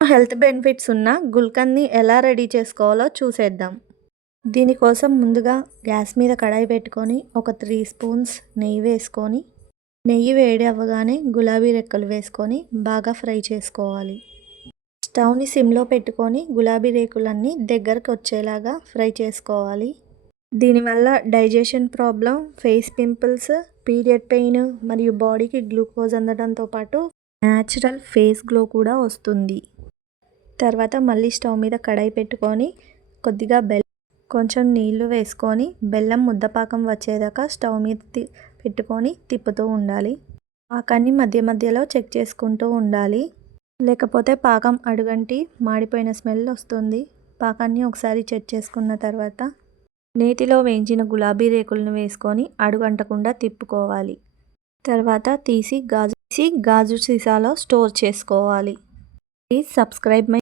Health benefits ఉన్న గుల్కండ్ని ఎలా ready చేసుకోవాలో చూసేద్దాం. దీనికోసం ముందుగా గ్యాస్ మీద కడాయి పెట్టుకొని ఒక 3 స్పూన్స్ నెయ్యి వేసుకొని, నెయ్యి వేడి అవ్వగానే గులాబీ రెక్కలు వేసుకొని బాగా ఫ్రై చేసుకోవాలి. స్టవ్ని సిమ్లో పెట్టుకొని గులాబీ రేకులన్నీ దగ్గరకు వచ్చేలాగా ఫ్రై చేసుకోవాలి. దీనివల్ల digestion problem, face pimples, period pain మరియు బాడీకి గ్లూకోజ్ అందడంతో పాటు న్యాచురల్ ఫేస్ గ్లో కూడా వస్తుంది. తర్వాత మళ్ళీ స్టవ్ మీద కడాయి పెట్టుకొని కొద్దిగా కొంచెం నీళ్లు వేసుకొని బెల్లం ముద్దపాకం వచ్చేదాకా స్టవ్ మీద పెట్టుకొని తిప్పుతూ ఉండాలి. పాకాన్ని మధ్య మధ్యలో చెక్ చేసుకుంటూ ఉండాలి, లేకపోతే పాకం అడుగంటి మాడిపోయిన స్మెల్ వస్తుంది. పాకాన్ని ఒకసారి చెక్ చేసుకున్న తర్వాత నేతిలో వేయించిన గులాబీ రేకులను వేసుకొని అడుగంటకుండా తిప్పుకోవాలి. తర్వాత తీసి గాజు సీసాలో స్టోర్ చేసుకోవాలి. Please subscribe my